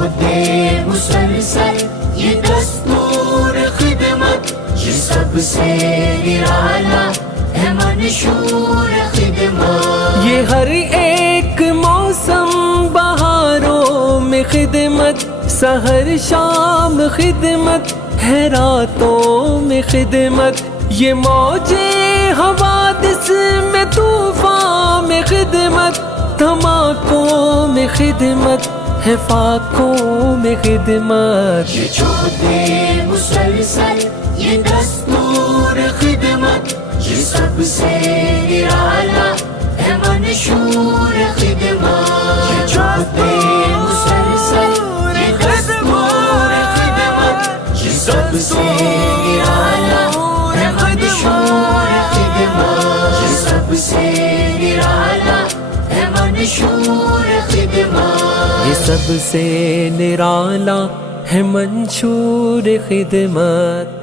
جہد مسلسل یہ دستور خدمت، یہ سب سے نرالا ہے منشور خدمت۔ یہ ہر ایک موسم بہاروں میں خدمت، سحر شام خدمت ہے راتوں میں خدمت، یہ موجے حوادث میں طوفان میں خدمت، دھماکوں میں خدمت ہے فاقوں میں خدمت۔ یہ جہد مسلسل یہ دستور خدمت، یہ سب سے نرالا ہے منشور خدمت۔ یہ جہد مسلسل یہ دستور خدمت، یہ سب سے نرالا ہے منشور خدمت۔ یہ سب سے نرالا ہے منشور خدمت۔ یہ سب سے نرالا ہے منشور خدمت۔